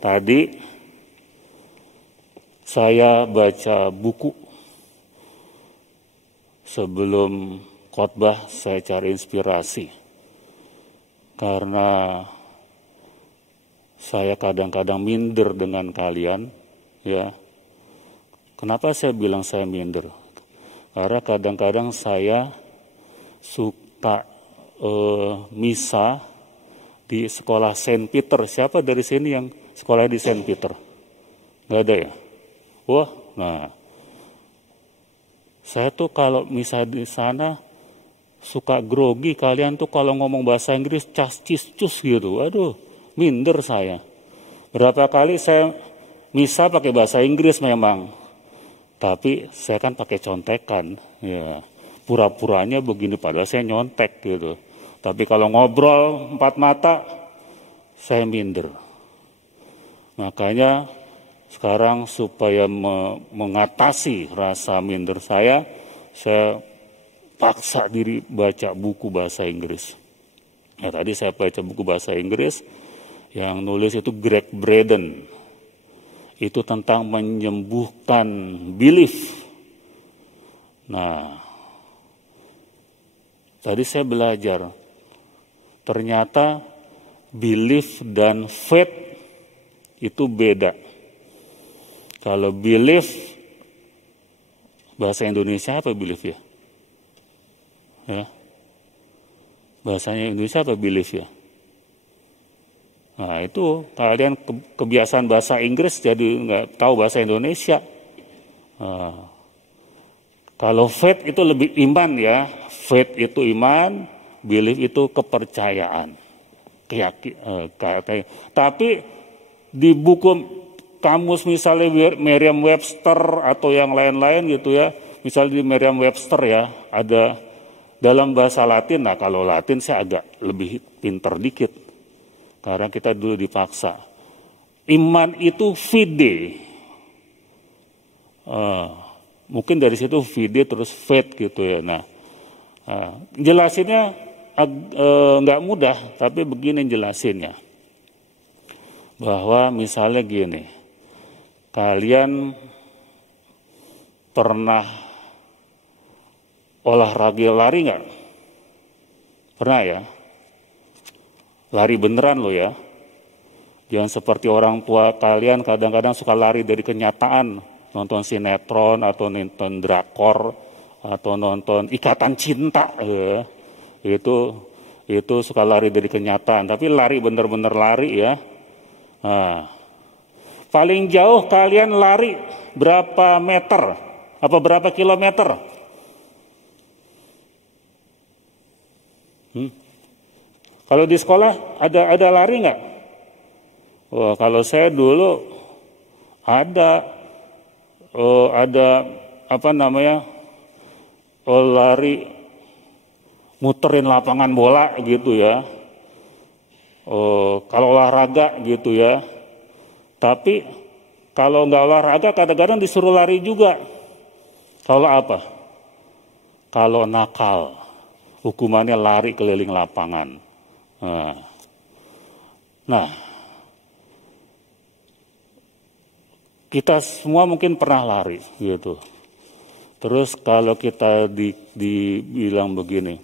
Tadi saya baca buku. Sebelum khotbah saya cari inspirasi. Karena saya kadang-kadang minder dengan kalian, ya. Kenapa saya bilang saya minder? Karena kadang-kadang saya suka misa di sekolah Saint Peter. Siapa dari sini yang sekolah di Saint Peter? Nggak ada ya? Wah, nah. Saya tuh kalau misa di sana suka grogi. Kalian tuh kalau ngomong bahasa Inggris cas-cis-cus gitu. Aduh, minder saya. Berapa kali saya misa pakai bahasa Inggris memang. Tapi saya kan pakai contekan. Ya, pura-puranya begini padahal saya nyontek gitu. Tapi kalau ngobrol empat mata, saya minder. Makanya sekarang supaya mengatasi rasa minder saya paksa diri baca buku bahasa Inggris. Ya, tadi saya baca buku bahasa Inggris, yang nulis itu Greg Braden. Itu tentang menyembuhkan belief. Nah, tadi saya belajar. Ternyata belief dan faith itu beda. Kalau belief, bahasa Indonesia apa belief ya? Ya. Bahasanya Indonesia apa belief ya? Nah itu kalian kebiasaan bahasa Inggris jadi nggak tahu bahasa Indonesia. Nah, kalau faith itu lebih iman ya. Faith itu iman, belief itu kepercayaan. Tapi di buku kamus misalnya Merriam-Webster atau yang lain-lain gitu ya. Misalnya di Merriam-Webster ya ada dalam bahasa Latin. Nah kalau Latin saya agak lebih pinter dikit. Karena kita dulu dipaksa. Iman itu fide. Mungkin dari situ fide terus faith gitu ya. Nah, jelasinnya nggak mudah, tapi begini jelasinnya. Bahwa misalnya gini, kalian pernah olahraga lari nggak? Pernah ya? Lari beneran loh ya. Jangan seperti orang tua kalian kadang-kadang suka lari dari kenyataan. Nonton sinetron atau nonton drakor atau nonton Ikatan Cinta. Itu suka lari dari kenyataan. Tapi lari bener-bener lari ya. Nah, paling jauh kalian lari berapa meter? Apa berapa kilometer? Kalau di sekolah ada lari nggak? Wah, kalau saya dulu ada lari muterin lapangan bola gitu ya. Kalau olahraga gitu ya. Tapi kalau nggak olahraga kadang-kadang disuruh lari juga. Kalau apa? Kalau nakal, hukumannya lari keliling lapangan. Nah, kita semua mungkin pernah lari gitu. Terus kalau kita dibilang begini,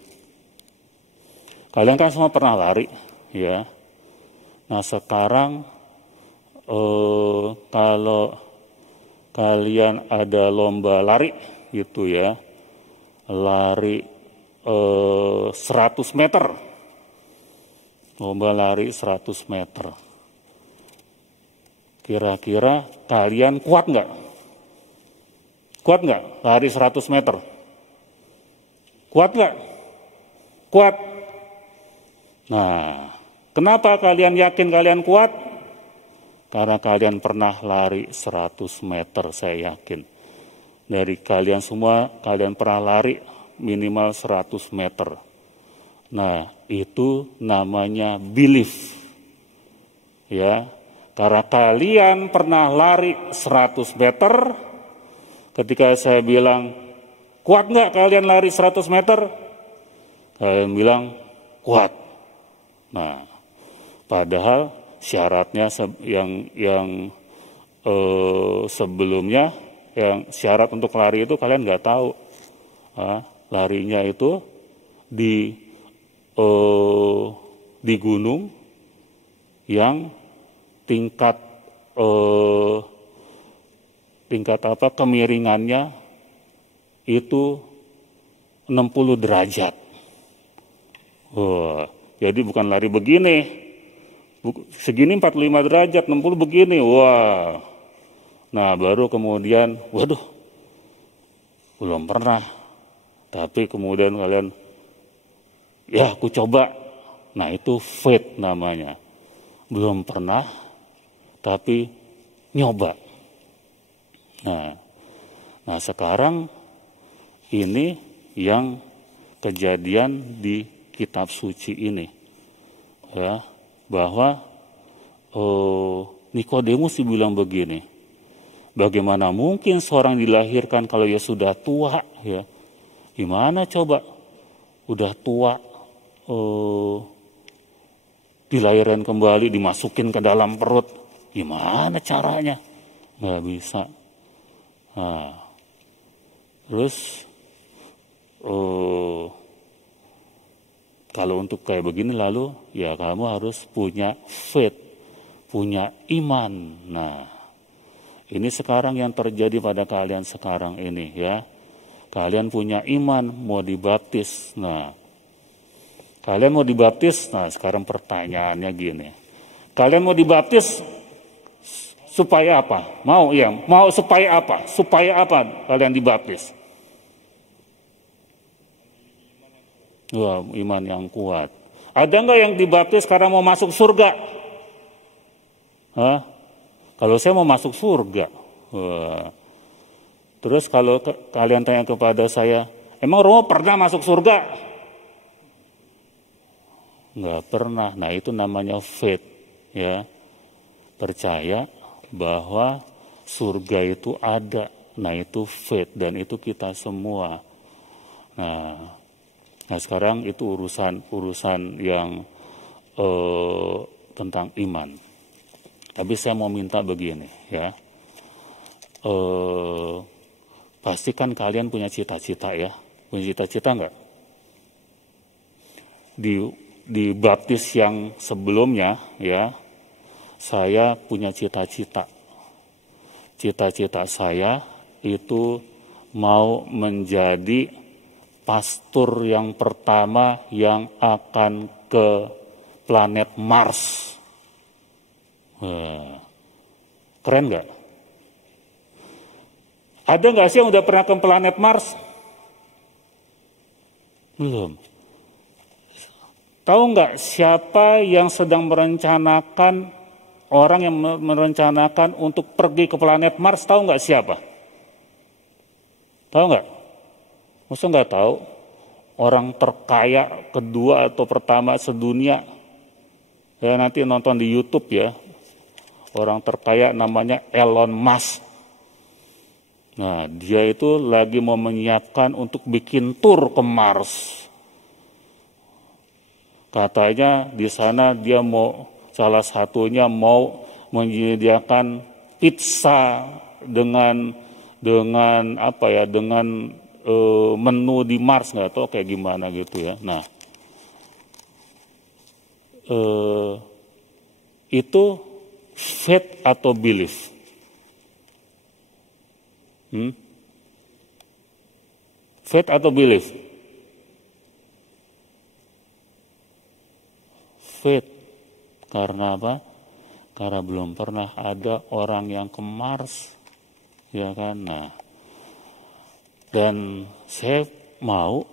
kalian kan semua pernah lari, ya. Nah sekarang kalau kalian ada lomba lari gitu ya, lari 100 meter. Lomba lari 100 meter. Kira-kira kalian kuat nggak? Kuat nggak lari 100 meter? Kuat nggak? Kuat. Nah, kenapa kalian yakin kalian kuat? Karena kalian pernah lari 100 meter, saya yakin. Dari kalian semua, kalian pernah lari minimal 100 meter. Nah, itu namanya belief. Ya, karena kalian pernah lari 100 meter, ketika saya bilang, kuat nggak kalian lari 100 meter? Kalian bilang, kuat. Nah, padahal syaratnya sebelumnya, yang syarat untuk lari itu kalian nggak tahu. Larinya itu di gunung yang tingkat kemiringannya itu 60 derajat. Jadi bukan lari begini, segini 45 derajat, 60 begini. Nah baru kemudian, waduh, belum pernah. Tapi kemudian kalian, ya aku coba. Nah itu faith namanya. Belum pernah, tapi nyoba. Nah sekarang ini yang kejadian di kitab suci ini, ya, bahwa Nikodemus dibilang begini, bagaimana mungkin seorang dilahirkan kalau ya sudah tua, ya, gimana coba, udah tua, dilahirkan kembali, dimasukin ke dalam perut, gimana caranya? Nggak bisa. Nah, terus kalau untuk kayak begini lalu ya kamu harus punya faith, punya iman. Nah, ini sekarang yang terjadi pada kalian sekarang ini, ya. Kalian punya iman, mau dibaptis. Nah, kalian mau dibaptis. Nah, sekarang pertanyaannya gini. Kalian mau dibaptis supaya apa? Mau supaya apa? Supaya apa kalian dibaptis? Wah, iman yang kuat. Ada nggak yang dibaptis karena mau masuk surga? Kalau saya mau masuk surga. Terus kalau kalian tanya kepada saya, emang Romo pernah masuk surga? Nggak pernah. Nah itu namanya faith, ya. Percaya bahwa surga itu ada. Nah itu faith, dan itu kita semua. Nah sekarang itu urusan yang tentang iman. Tapi saya mau minta begini, ya. Pastikan kalian punya cita-cita, ya. Punya cita-cita enggak? Di baptis yang sebelumnya, ya, saya punya cita-cita. Cita-cita saya itu mau menjadi pastor yang pertama yang akan ke planet Mars. Keren nggak? Ada nggak sih yang udah pernah ke planet Mars? Belum. Tahu nggak siapa yang sedang merencanakan, orang yang merencanakan untuk pergi ke planet Mars? Tahu nggak siapa? Tahu nggak? Masa nggak tahu? Orang terkaya kedua atau pertama sedunia, ya nanti nonton di YouTube, ya. Orang terkaya namanya Elon Musk. Nah dia itu lagi mau menyiapkan untuk bikin tur ke Mars. Katanya di sana dia mau, salah satunya mau menyediakan pizza dengan apa ya, dengan menu di Mars, nggak tahu kayak gimana gitu, ya. Nah itu faith atau belief? Faith atau belief? Faith. Karena apa? Karena belum pernah ada orang yang ke Mars, ya kan. Nah, dan saya mau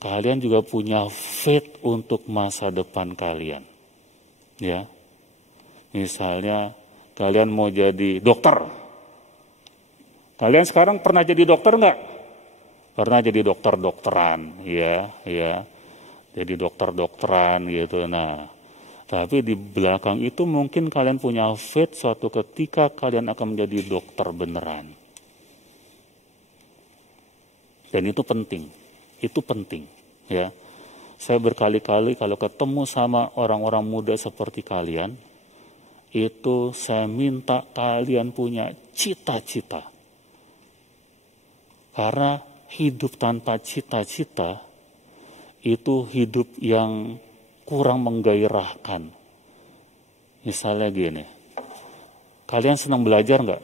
kalian juga punya faith untuk masa depan kalian, ya. Misalnya kalian mau jadi dokter. Kalian sekarang pernah jadi dokter nggak? Pernah jadi dokter-dokteran, ya. Jadi dokter-dokteran gitu. Nah, tapi di belakang itu mungkin kalian punya faith suatu ketika kalian akan menjadi dokter beneran. Dan itu penting, ya. Saya berkali-kali kalau ketemu sama orang-orang muda seperti kalian, itu saya minta kalian punya cita-cita. Karena hidup tanpa cita-cita itu hidup yang kurang menggairahkan. Misalnya gini, kalian senang belajar nggak?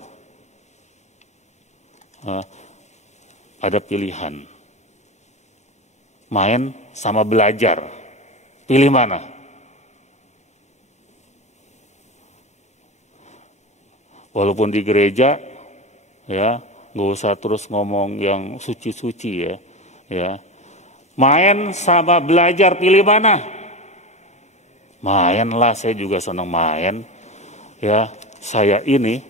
Ada pilihan, main sama belajar. Pilih mana? Walaupun di gereja, ya, nggak usah terus ngomong yang suci-suci ya. Main sama belajar, pilih mana? Main lah, saya juga senang main. Ya, saya ini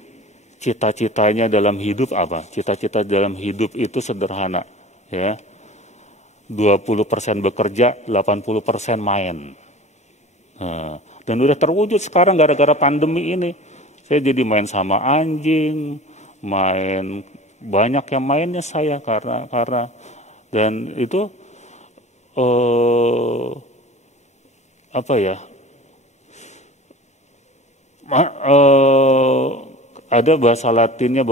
cita-citanya dalam hidup apa? Cita-cita dalam hidup itu sederhana, ya. 20% bekerja, 80% main. Dan udah terwujud sekarang gara-gara pandemi ini. Saya jadi main sama anjing, main banyak yang mainnya saya karena dan itu ada bahasa Latinnya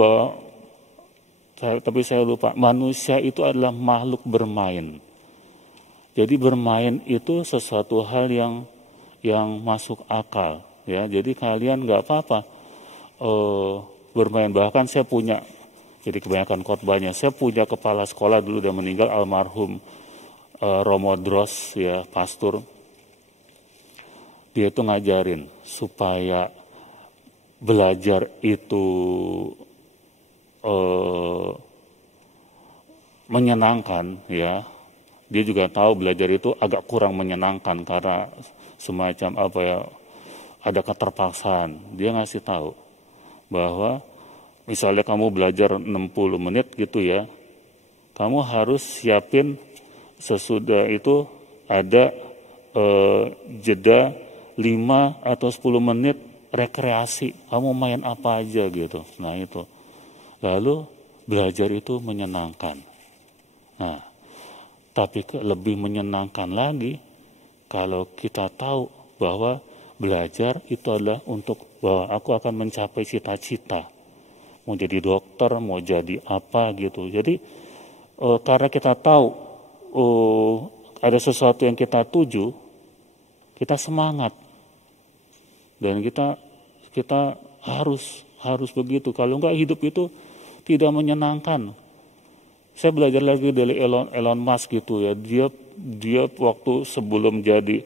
tapi saya lupa. Manusia itu adalah makhluk bermain. Jadi bermain itu sesuatu hal yang masuk akal, ya. Jadi kalian nggak apa-apa bermain. Bahkan saya punya, jadi kebanyakan khotbahnya, saya punya kepala sekolah dulu udah meninggal, almarhum Romo Dros, ya, pastor. Dia itu ngajarin supaya belajar itu menyenangkan, ya. Dia juga tahu belajar itu agak kurang menyenangkan karena semacam ada keterpaksaan. Dia ngasih tahu bahwa misalnya kamu belajar 60 menit gitu ya, kamu harus siapin sesudah itu ada jeda 5 atau 10 menit rekreasi. Kamu main apa aja gitu. Nah itu. Lalu belajar itu menyenangkan. Nah, tapi lebih menyenangkan lagi kalau kita tahu bahwa belajar itu adalah untuk bahwa aku akan mencapai cita-cita. Mau jadi dokter, mau jadi apa gitu. Jadi karena kita tahu ada sesuatu yang kita tuju, kita semangat. Dan kita harus begitu. Kalau enggak, hidup itu tidak menyenangkan. Saya belajar lagi dari Elon Musk gitu ya. Dia waktu sebelum jadi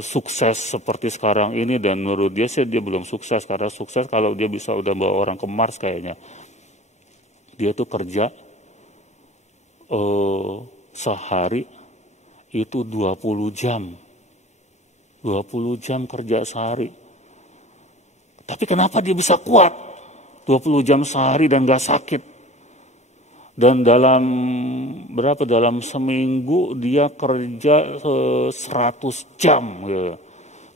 sukses seperti sekarang ini, dan menurut dia belum sukses, karena sukses kalau dia bisa udah bawa orang ke Mars kayaknya. Dia tuh kerja sehari itu 20 jam. 20 jam kerja sehari. Tapi kenapa dia bisa kuat 20 jam sehari dan gak sakit? Dan dalam seminggu dia kerja 100 jam gitu.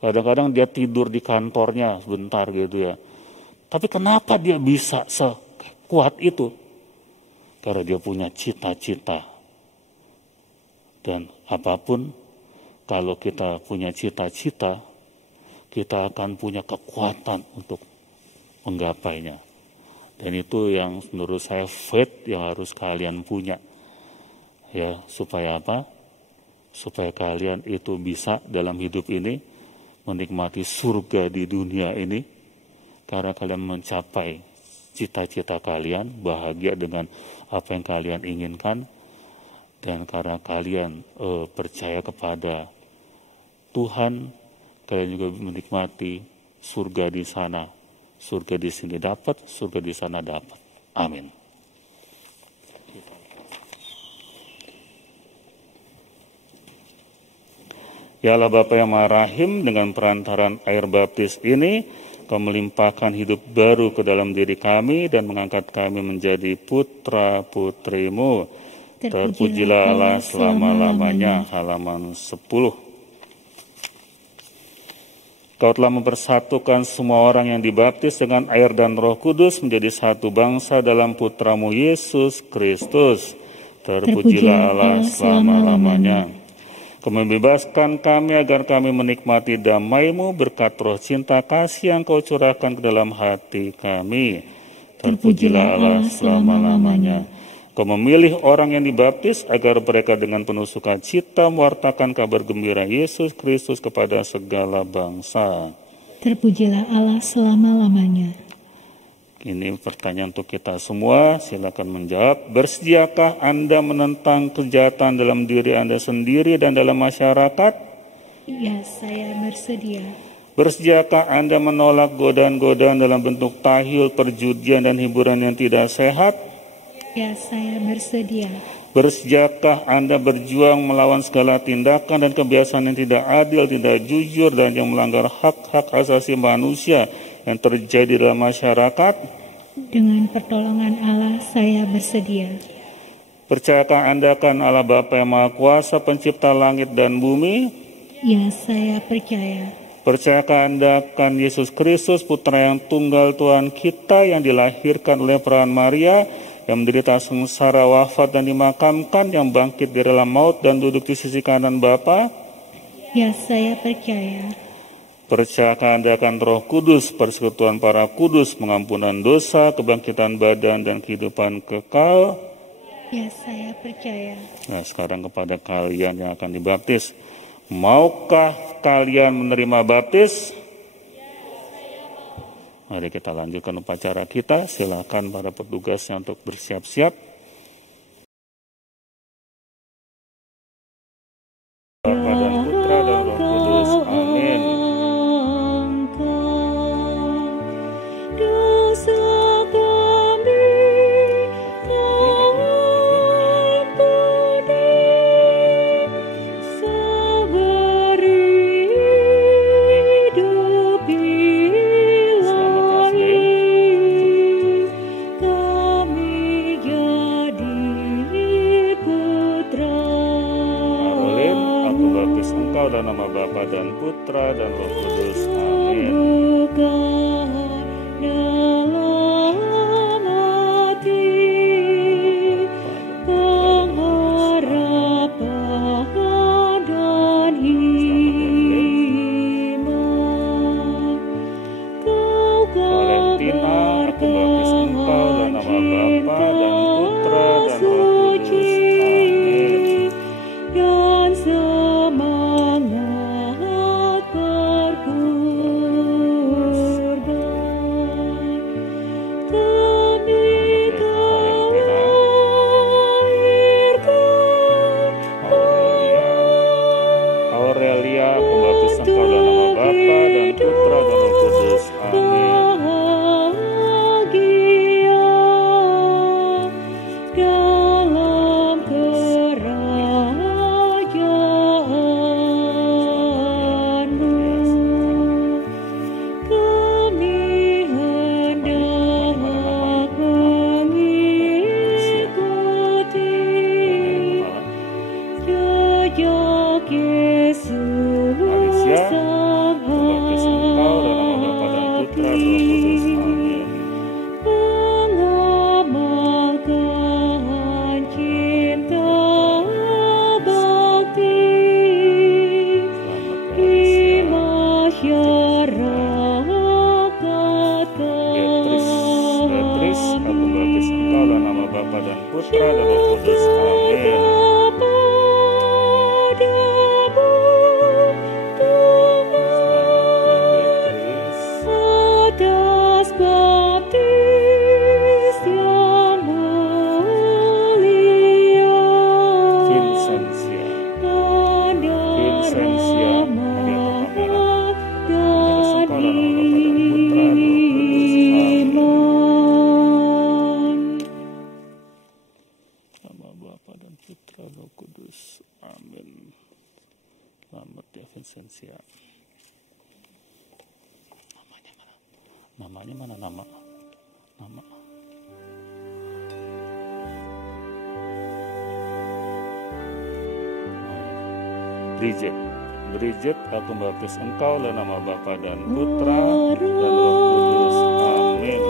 Kadang-kadang dia tidur di kantornya sebentar gitu ya. Tapi kenapa dia bisa sekuat itu? Karena dia punya cita-cita. Dan apapun, kalau kita punya cita-cita, kita akan punya kekuatan untuk menggapainya. Dan itu yang menurut saya faith yang harus kalian punya. Ya, supaya apa? Supaya kalian itu bisa dalam hidup ini menikmati surga di dunia ini. Karena kalian mencapai cita-cita kalian, bahagia dengan apa yang kalian inginkan. Dan karena kalian percaya kepada Tuhan, kalian juga menikmati surga di sana. Surga di sini dapat, surga di sana dapat. Amin. Ya Allah Bapa yang Maha Rahim, dengan perantaran air baptis ini, Kau melimpahkan hidup baru ke dalam diri kami dan mengangkat kami menjadi putra-putrimu. Terpujilah Allah selama-lamanya. Halaman 10. Kau telah mempersatukan semua orang yang dibaptis dengan air dan Roh Kudus menjadi satu bangsa dalam Putramu Yesus Kristus. Terpujilah Allah selama-lamanya. Kau membebaskan kami agar kami menikmati damai-Mu berkat roh cinta kasih yang Kau curahkan ke dalam hati kami. Terpujilah Allah selama-lamanya. Kau memilih orang yang dibaptis agar mereka dengan penuh sukacita mewartakan kabar gembira Yesus Kristus kepada segala bangsa. Terpujilah Allah selama-lamanya. Ini pertanyaan untuk kita semua, silakan menjawab. Bersediakah Anda menentang kejahatan dalam diri Anda sendiri dan dalam masyarakat? Ya, saya bersedia. Bersediakah Anda menolak godaan-godaan dalam bentuk tahlil, perjudian, dan hiburan yang tidak sehat? Ya, saya bersedia. Bersediakah Anda berjuang melawan segala tindakan dan kebiasaan yang tidak adil, tidak jujur, dan yang melanggar hak-hak asasi manusia yang terjadi dalam masyarakat? Dengan pertolongan Allah, saya bersedia. Percayakah Anda akan Allah Bapa yang Maha Kuasa, pencipta langit dan bumi? Ya, saya percaya. Percayakah Anda akan Yesus Kristus, Putra yang tunggal Tuhan kita yang dilahirkan oleh perawan Maria, yang menderita sengsara, wafat dan dimakamkan, yang bangkit dari dalam maut dan duduk di sisi kanan Bapa? Ya, saya percaya. Percayakah Anda akan Roh Kudus, persekutuan para kudus, pengampunan dosa, kebangkitan badan, dan kehidupan kekal? Ya, saya percaya. Nah, sekarang kepada kalian yang akan dibaptis. Maukah kalian menerima baptis? Mari kita lanjutkan upacara kita. Silakan para petugasnya untuk bersiap-siap. Bapa dan Putra dan Roh Kudus. Amin. Dalam nama Bapa dan Putra dan Roh Kudus. Amin. Valentina, aku baptis engkau dalam nama Bapa dan Putra dan Roh Kudus. Amin. Aurelia, aku baptis engkau dalam nama Bapa dan Putra dan Roh Kudus. Amin. Namanya mana nama? Bridget, aku baptis engkau dalam nama Bapa dan Putra dan Roh Kudus. Amin.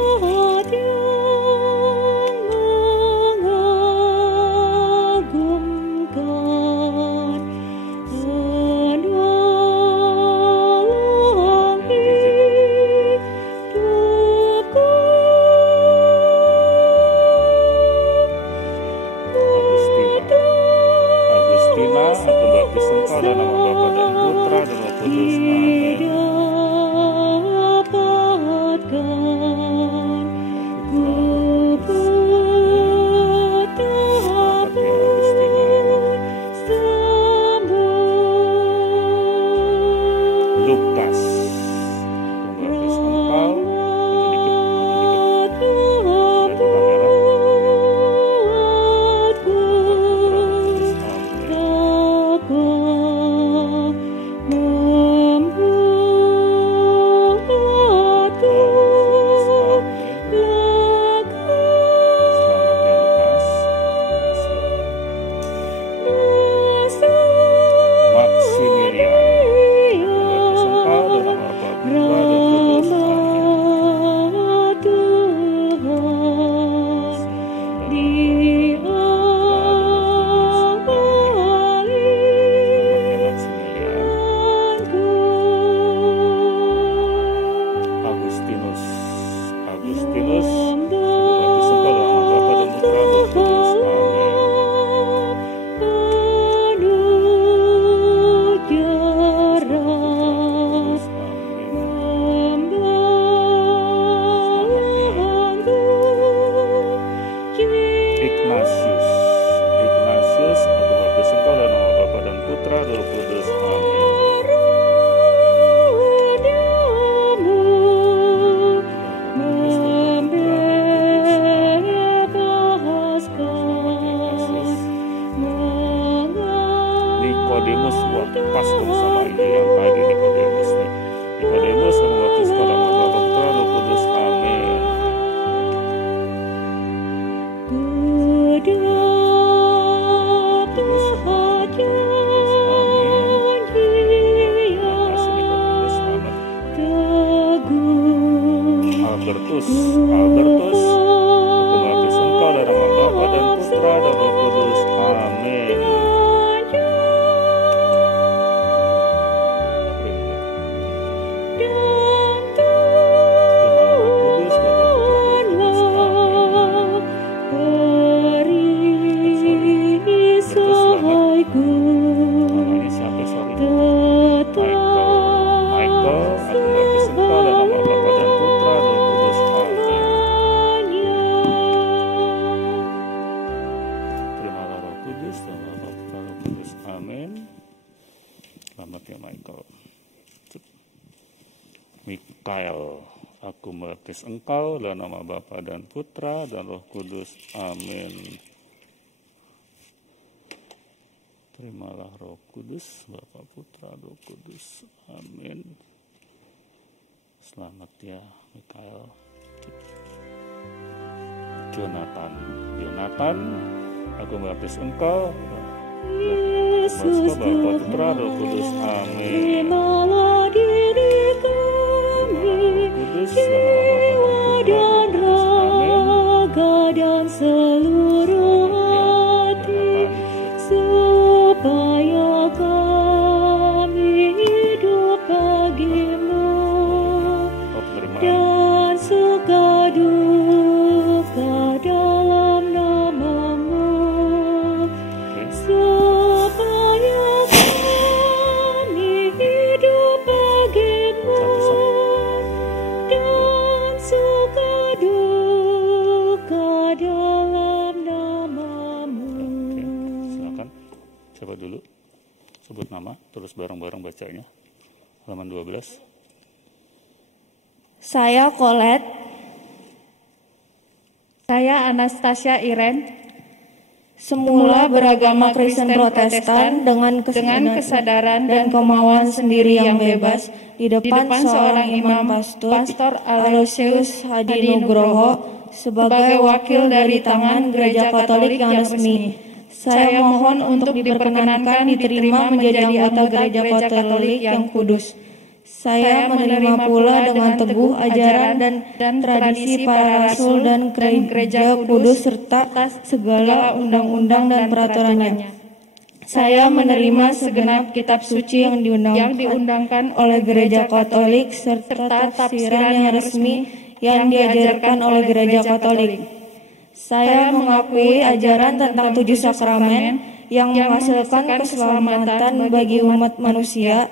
Ignatius, aku baptis engkau dalam nama Bapa dan Putra dan Roh Kudus. Amin. Nikodemus, wah pas dong sama ide yang tadi Nikodemus nih. Nikodemus aku baptis engkau dalam nama Bapa, Putra dan Roh Kudus. Amin. Albertus, aku baptis engkau dalam nama Bapa dan Putra dan Roh Kudus. Amin. Namanya siapa, sorry? Michael, aku baptis engkau dalam nama Bapa dan Putra dan Roh Kudus. Amin. Terimalah Roh Kudus dalam nama Bapa, Putra, Roh Kudus. Amin. Selamat ya Michael. Mikael, aku baptis engkau dalam nama Bapa dan Putra dan Roh Kudus. Amin. Terimalah Roh Kudus, Bapa, Putra, Roh Kudus. Amin. Selamat ya Mikael. Jonathan, aku baptis engkau Bapa, Putra, Roh Kudus. Amin. Terimalah Roh Kudus, dalam nama Bapa dan seluruh hati, supaya kami hidup bagimu dan suka duka dalam namamu, supaya kami hidup bagimu dan suka duka dalam namamu. Silakan. Siapa dulu? Sebut nama, terus bareng-bareng bacanya. Halaman 12. Saya Colette. Saya Anastasia Iren. Semula beragama Kristen Protestan dengan kesadaran dan kemauan sendiri yang bebas di depan seorang imam Pastor Aloysius Hadi Nugroho sebagai wakil dari tangan Gereja Katolik yang resmi. Saya mohon untuk diperkenankan diterima menjadi anggota Gereja Katolik yang kudus. Saya menerima pula dengan teguh ajaran dan tradisi para rasul dan Gereja Kudus serta segala undang-undang dan peraturannya. Saya menerima segenap kitab suci yang diundangkan oleh Gereja Katolik serta tafsiran yang resmi yang diajarkan oleh Gereja Katolik. Saya mengakui ajaran tentang 7 sakramen yang menghasilkan keselamatan bagi umat manusia.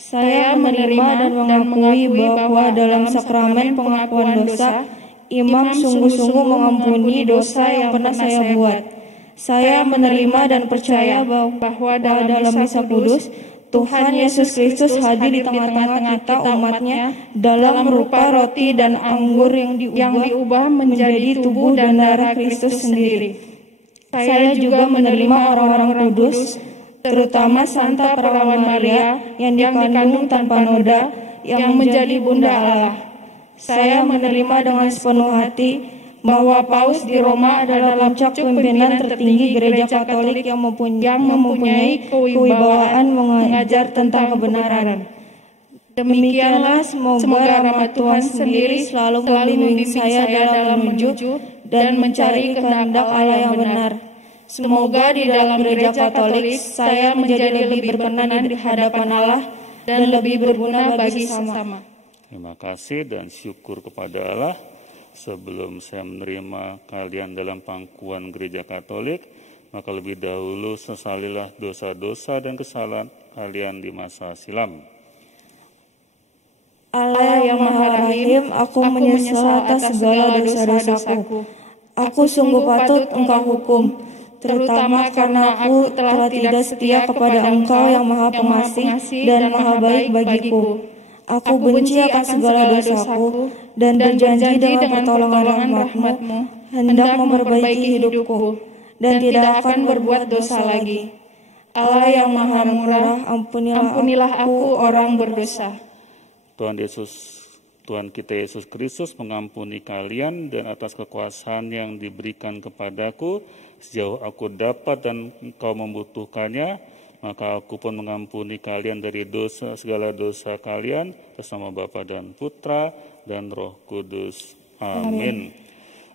Saya menerima dan mengakui bahwa dalam sakramen pengakuan dosa, imam sungguh-sungguh mengampuni dosa yang pernah saya buat. Saya menerima dan percaya bahwa dalam Misa Kudus, Tuhan Yesus Kristus hadir di tengah-tengah kita umatnya dalam rupa roti dan anggur yang diubah menjadi tubuh dan darah Kristus sendiri. Saya juga menerima orang-orang kudus, terutama Santa Perawan Maria yang dikandung tanpa noda, yang menjadi Bunda Allah. Saya menerima dengan sepenuh hati bahwa Paus di Roma adalah puncak pimpinan tertinggi Gereja Katolik yang mempunyai kewibawaan mengajar tentang kebenaran. Demikianlah, semoga rahmat Tuhan sendiri selalu membimbing saya dalam menuju dan mencari kehendak Allah yang benar. Semoga di dalam Gereja Katolik saya menjadi lebih berkenan di hadapan Allah dan lebih berguna bagi sesama. Terima kasih dan syukur kepada Allah. Sebelum saya menerima kalian dalam pangkuan Gereja Katolik, maka lebih dahulu sesalilah dosa-dosa dan kesalahan kalian di masa silam. Allah yang Maha Rahim, aku menyesal atas segala dosa-dosaku. Aku sungguh patut Engkau hukum, terutama karena aku telah tidak setia kepada Engkau yang Maha Pengasih dan Maha Baik bagiku. Aku benci akan segala dosaku dan berjanji dengan pertolongan rahmat-Mu hendak memperbaiki hidupku dan tidak akan berbuat dosa lagi. Allah yang Maha Murah, ampunilah aku orang berdosa. Tuhan kita Yesus Kristus mengampuni kalian dan atas kekuasaan yang diberikan kepadaku, sejauh aku dapat dan engkau membutuhkannya, maka aku pun mengampuni kalian dari segala dosa kalian, atas nama Bapa dan Putra dan Roh Kudus. Amin.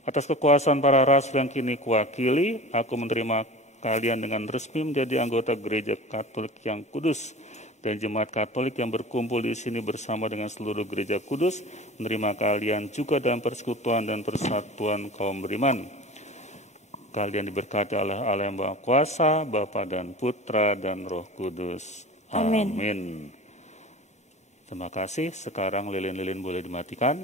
Atas kekuasaan para rasul yang kini kuwakili, aku menerima kalian dengan resmi menjadi anggota Gereja Katolik yang kudus, dan jemaat Katolik yang berkumpul di sini bersama dengan seluruh gereja kudus menerima kalian juga dalam persekutuan dan persatuan kaum beriman. Kalian diberkati oleh Allah yang Maha Kuasa, Bapa dan Putra dan Roh Kudus. Amin. Terima kasih. Sekarang lilin-lilin boleh dimatikan.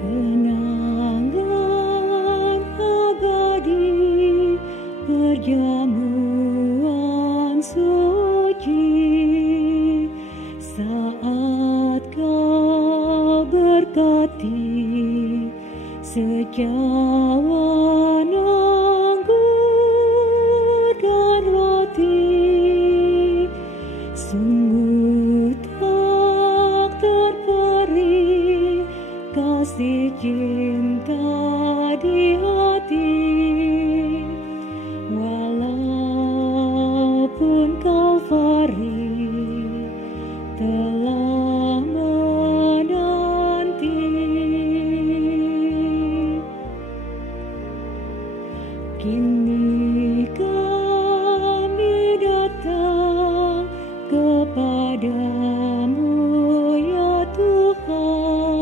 Kenangan abadi perjamuan suci saat kau berkati secawan anggur dan roti, sungguh tak terperi kasih cinta di hati, walaupun Kalvari telah menanti. Kini kami datang kepadamu ya Tuhan,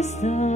bisa